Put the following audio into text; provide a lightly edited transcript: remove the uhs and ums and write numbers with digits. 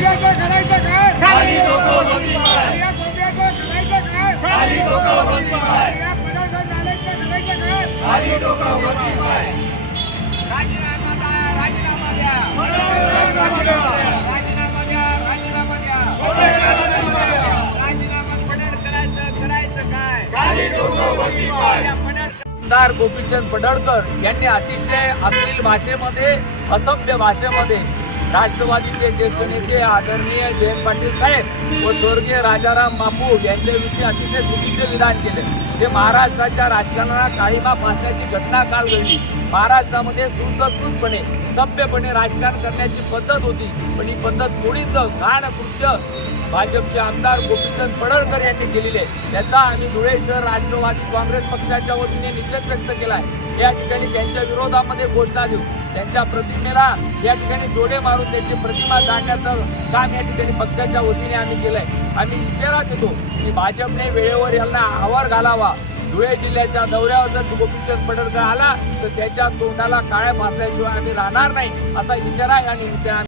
गोंबियाचं करायचं काय? खाली डोकं वरती पाय. या गोंबियाचं करायचं काय? खाली डोकं वरती पाय. या पदार्थ नाल्याचं करायचं काय? खाली डोकं वरती पाय. राजीनामा द्या, राजीनामा द्या. राजीनामा द्या. राजीनामा द्या, राजीनामा द्या. राजीनामा करायचं काय? खाली डोकं वरती पाय. आमदार गोपीचंद पडळकर यांनी अतिशय अश्लील भाषेमध्ये, असभ्य भाषेमध्ये राष्ट्रवादीचे ज्येष्ठ नेते आदरणीय जयंत पाटील साहेब व स्वर्गीय राजाराम बापू यांच्याविषयी अतिशय चुकीचे विधान केले. ते महाराष्ट्राच्या राजकारणात काळीमा फासण्याची घटना काल घडली. महाराष्ट्रामध्ये सुसंस्कृतपणे, सभ्यपणे राजकारण करण्याची पद्धत होती, पण ही पद्धत थोडीच घाण कृत्य भाजपचे आमदार गोपीचंद पडळकर यांनी केलेले आहे. त्याचा आम्ही धुळे शहर राष्ट्रवादी काँग्रेस पक्षाच्या वतीने निषेध व्यक्त केला आहे. या ठिकाणी त्यांच्या विरोधामध्ये घोषणा देऊ, त्यांच्या प्रतिमेला या ठिकाणी जोडे मारून त्यांची प्रतिमा जाळण्याचं काम या ठिकाणी पक्षाच्या वतीने आम्ही केलंय. आम्ही इशारा देतो की भाजपने वेळेवर यांना आवर घालावा. धुळे जिल्ह्याच्या दौऱ्यावर जर गोपीचंद पडळकर आला तर त्याच्या तोंडाला काळ्या फासल्याशिवाय आम्ही राहणार नाही, असा इशारा या निमित्ताने